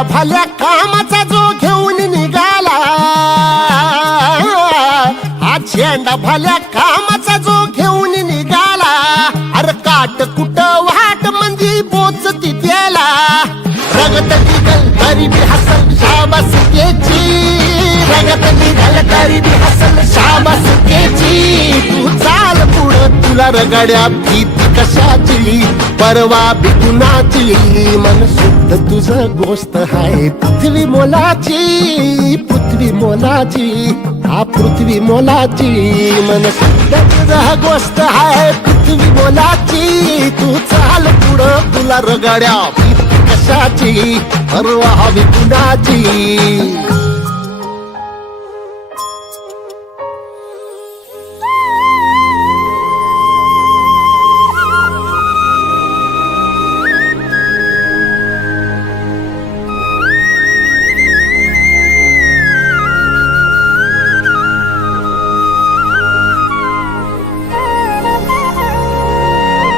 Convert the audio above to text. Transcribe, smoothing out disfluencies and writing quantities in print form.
चेंडा भाल्या कामाचा जो घेऊन निघाला, हा चेंडा भाल्या कामाचा जो घेऊन निघाला, अरे काट कुट वाट मंदी पोचती त्याला, रगत निघल तरी बी हसल शाबासकीची, रगत निघल तरी बी हसल शाबासकीची, तू चाल पुढं तुला रगड्या भीती कशाची, परवा बी कुणाची, मन शुद्ध तुझं गोष्ट हाय पृथ्वी मोलाची, पृथ्वी मोलाची, हा पृथ्वी मोलाची, मन शुद्ध तुझं गोष्ट हाय पृथ्वी मोलाची, तू चाल पुढं तुला रगड्या भीती कशाची, परवा हवी कुणाची.